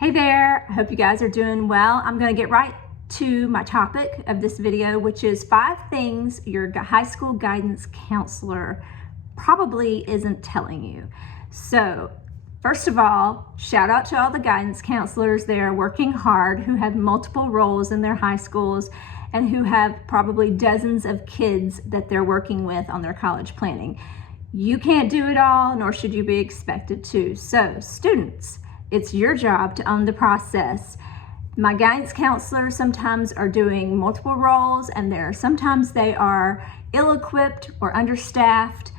Hey there, I hope you guys are doing well. I'm going to get right to my topic of this video, which is 5 things your high school guidance counselor probably isn't telling you. So first of all, shout out to all the guidance counselors. They are working hard, who have multiple roles in their high schools and who have probably dozens of kids that they're working with on their college planning. You can't do it all, nor should you be expected to. So students, it's your job to own the process. My guidance counselors sometimes are doing multiple roles, and sometimes they are ill-equipped or understaffed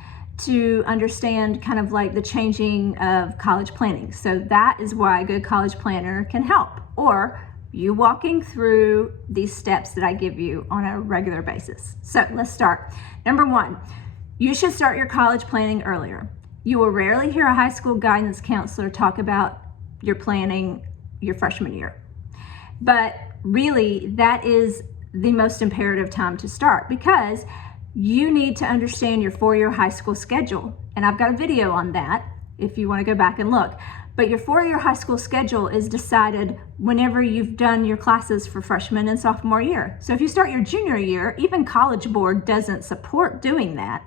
to understand kind of like the changing of college planning. So that is why a good college planner can help, or you walking through these steps that I give you on a regular basis. So let's start. Number 1, you should start your college planning earlier. You will rarely hear a high school guidance counselor talk about your planning your freshman year. But really, that is the most imperative time to start, because you need to understand your 4-year high school schedule. And I've got a video on that if you want to go back and look. But your 4-year high school schedule is decided whenever you've done your classes for freshman and sophomore year. So if you start your junior year, even College Board doesn't support doing that.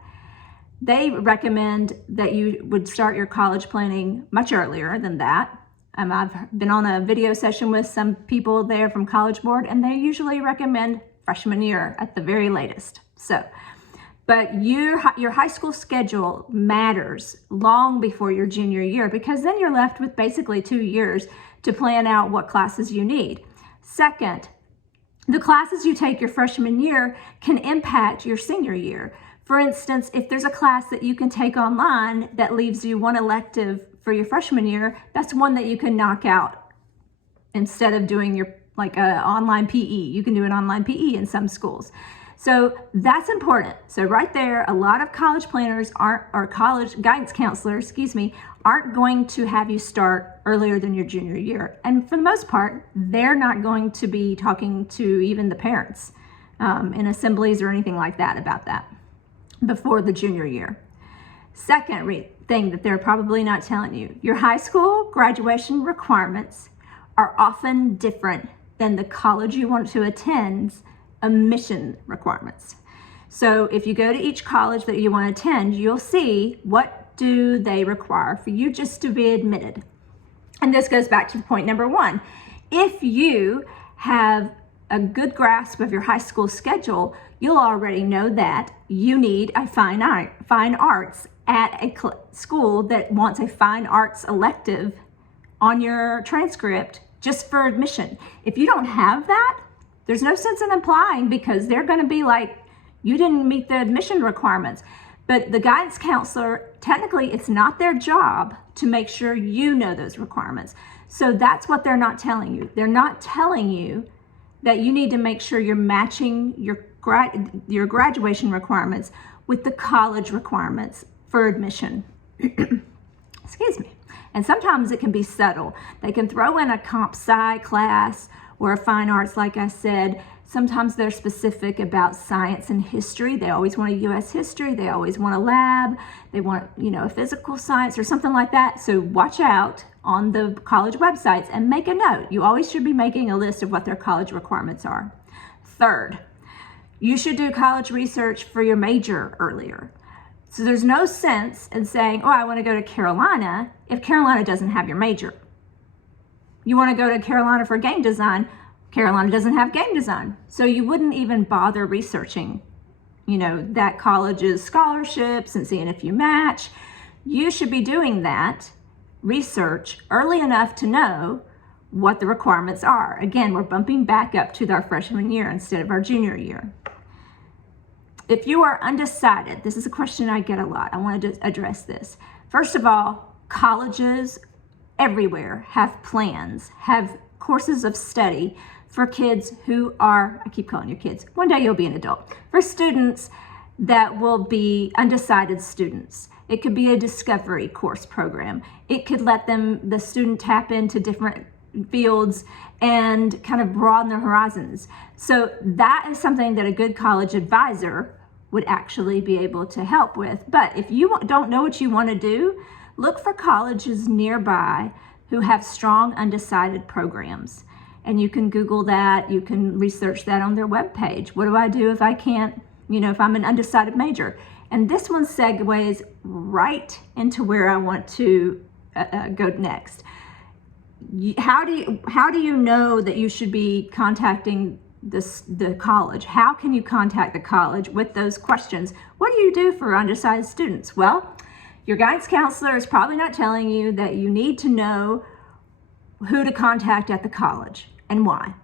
They recommend that you would start your college planning much earlier than that. I've been on a video session with some people there from College Board, and they usually recommend freshman year at the very latest. But your high school schedule matters long before your junior year, because then you're left with basically 2 years to plan out what classes you need. Second, the classes you take your freshman year can impact your senior year. For instance, if there's a class that you can take online that leaves you one elective for your freshman year, that's one that you can knock out instead of doing your online PE. You can do an online PE in some schools. So that's important. So right there, a lot of college planners or college guidance counselors, aren't going to have you start earlier than your junior year. And for the most part, they're not going to be talking to even the parents in assemblies or anything like that about that before the junior year. Second thing that they're probably not telling you, your high school graduation requirements are often different than the college you want to attend's admission requirements. So if you go to each college that you want to attend, you'll see what do they require for you just to be admitted. And this goes back to point number 1. If you have a good grasp of your high school schedule, you'll already know that you need a fine arts at a school that wants a fine arts elective on your transcript just for admission. If you don't have that, there's no sense in applying, because they're going to be like, you didn't meet the admission requirements. But the guidance counselor, technically, it's not their job to make sure you know those requirements. So that's what they're not telling you. They're not telling you that you need to make sure you're matching your graduation requirements with the college requirements for admission. Excuse me. And sometimes it can be subtle. They can throw in a comp sci class or a fine arts, like I said. Sometimes they're specific about science and history. They always want a U.S. history. They always want a lab. They want, a physical science or something like that. So watch out on the college websites and make a note. You always should be making a list of what their college requirements are. Third, you should do college research for your major earlier. So there's no sense in saying, oh, I want to go to Carolina if Carolina doesn't have your major. You want to go to Carolina for game design, Carolina doesn't have game design. So you wouldn't even bother researching, that college's scholarships and seeing if you match. You should be doing that research early enough to know what the requirements are. Again, we're bumping back up to our freshman year instead of our junior year. If you are undecided, this is a question I get a lot. I wanted to address this. First of all, colleges everywhere have plans, have courses of study for kids who are, I keep calling you kids, one day you'll be an adult, for students that will be undecided students. It could be a discovery course program. It could let the student tap into different fields and kind of broaden their horizons. So that is something that a good college advisor would actually be able to help with. But if you don't know what you want to do, look for colleges nearby who have strong undecided programs. And you can Google that, you can research that on their webpage. What do I do if I can't, if I'm an undecided major? And this one segues right into where I want to go next. How do you know that you should be contacting the college? How can you contact the college with those questions? What do you do for undecided students? Well, your guidance counselor is probably not telling you that you need to know who to contact at the college and why.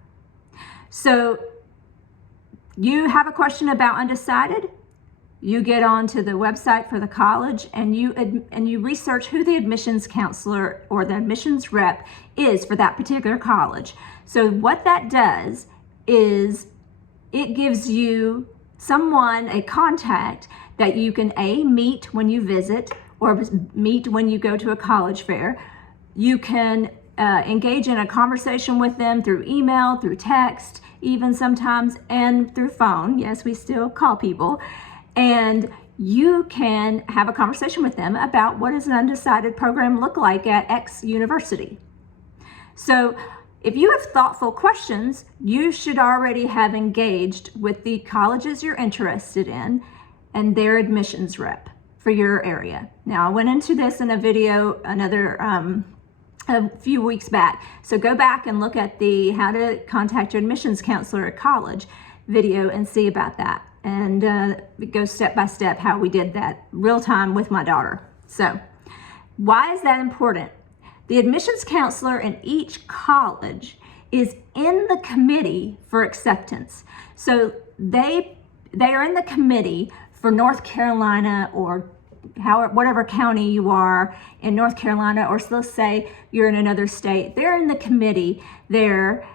So you have a question about undecided, you get onto the website for the college and you research who the admissions counselor or the admissions rep is for that particular college. So what that does is it gives you someone, a contact that you can meet when you visit or meet when you go to a college fair. You can engage in a conversation with them through email, through text, even sometimes, and through phone. Yes, we still call people. And you can have a conversation with them about what does an undecided program look like at X university. So if you have thoughtful questions, you should already have engaged with the colleges you're interested in and their admissions rep for your area. Now, I went into this in a video a few weeks back. So go back and look at the how to contact your admissions counselor at college video and see about that. And it goes step by step how we did that real time with my daughter. So why is that important? The admissions counselor in each college is in the committee for acceptance. So they are in the committee for North Carolina or whatever county you are in North Carolina, or so let's say you're in another state. They're in the committee there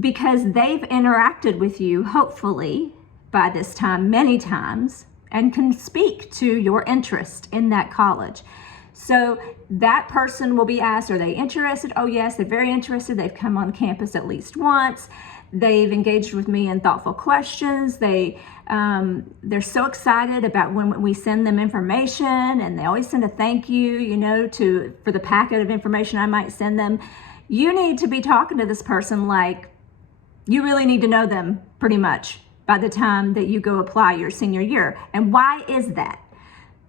because they've interacted with you, hopefully, by this time, many times, and can speak to your interest in that college. So that person will be asked, are they interested? Oh yes, they're very interested. They've come on campus at least once. They've engaged with me in thoughtful questions. They're so excited about when we send them information, and they always send a thank you, for the packet of information I might send them. You need to be talking to this person like you really need to know them pretty much by the time that you go apply your senior year. And why is that?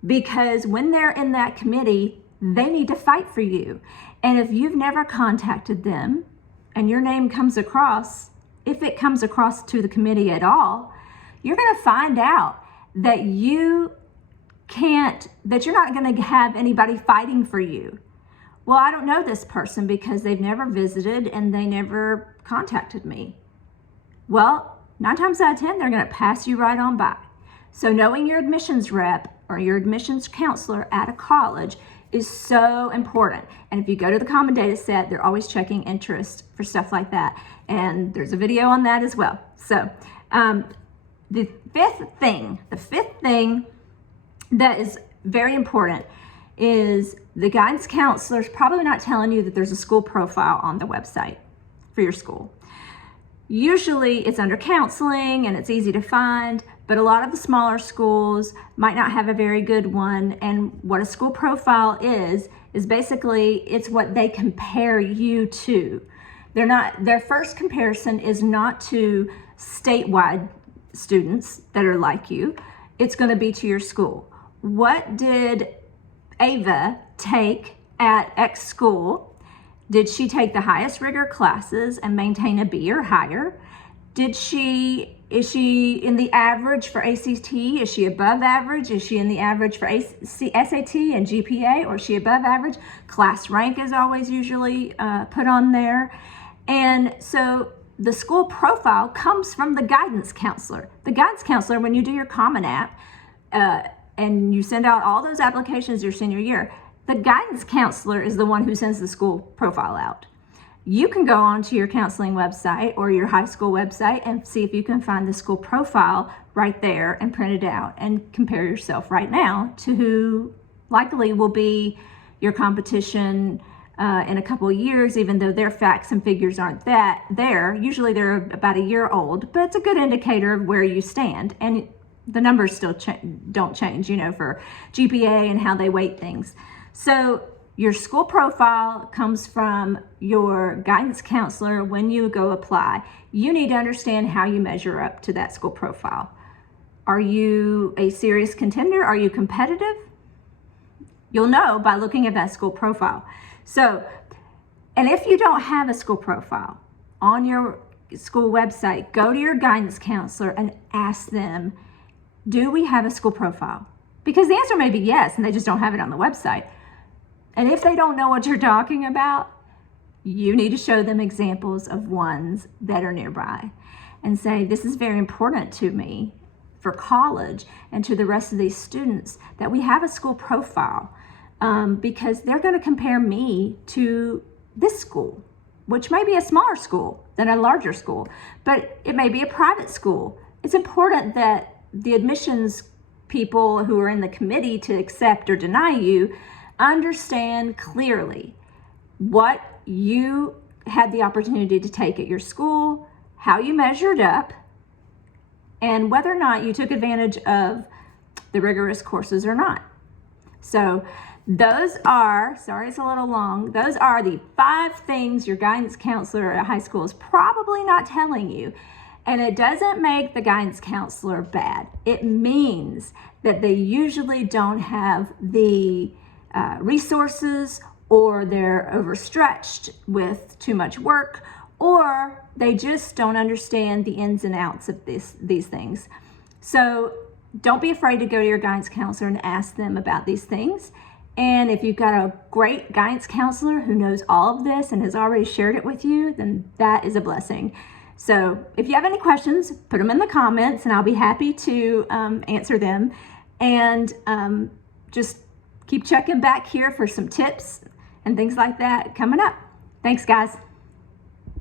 Because when they're in that committee, they need to fight for you. And if you've never contacted them and your name comes across, if it comes across to the committee at all, you're going to find out that you're not going to have anybody fighting for you. Well, I don't know this person because they've never visited and they never contacted me. Well, 9 times out of 10, they're going to pass you right on by. So knowing your admissions rep or your admissions counselor at a college is so important. And if you go to the Common Data Set, they're always checking interest for stuff like that. And there's a video on that as well. So the fifth thing that is very important is the guidance counselor is probably not telling you that there's a school profile on the website for your school. Usually it's under counseling and it's easy to find, but a lot of the smaller schools might not have a very good one. And what a school profile is basically it's what they compare you to. Their first comparison is not to statewide students that are like you. It's going to be to your school. What did Ava take at X school? Did she take the highest rigor classes and maintain a B or higher? Is she in the average for ACT? Is she above average? Is she in the average for SAT and GPA, or is she above average? Class rank is always usually put on there. And so the school profile comes from the guidance counselor. The guidance counselor, when you do your Common App and you send out all those applications your senior year, the guidance counselor is the one who sends the school profile out. You can go onto your counseling website or your high school website and see if you can find the school profile right there and print it out and compare yourself right now to who likely will be your competition in a couple of years, even though their facts and figures aren't there. Usually they're about a year old, but it's a good indicator of where you stand. And the numbers still don't change, for GPA and how they weight things. So Your school profile comes from your guidance counselor when you go apply. You need to understand how you measure up to that school profile. Are you a serious contender? Are you competitive? You'll know by looking at that school profile. So, and if you don't have a school profile on your school website, go to your guidance counselor and ask them, do we have a school profile? Because the answer may be yes, and they just don't have it on the website. And if they don't know what you're talking about, you need to show them examples of ones that are nearby and say, this is very important to me for college and to the rest of these students that we have a school profile, because they're going to compare me to this school, which may be a smaller school than a larger school, but it may be a private school. It's important that the admissions people who are in the committee to accept or deny you understand clearly what you had the opportunity to take at your school, how you measured up, and whether or not you took advantage of the rigorous courses or not. So those are, sorry it's a little long, those are the 5 things your guidance counselor at a high school is probably not telling you. And it doesn't make the guidance counselor bad. It means that they usually don't have the resources, or they're overstretched with too much work, or they just don't understand the ins and outs of these things. So don't be afraid to go to your guidance counselor and ask them about these things. And if you've got a great guidance counselor who knows all of this and has already shared it with you, then that is a blessing. So if you have any questions, put them in the comments and I'll be happy to answer them. And just keep checking back here for some tips and things like that coming up. Thanks, guys.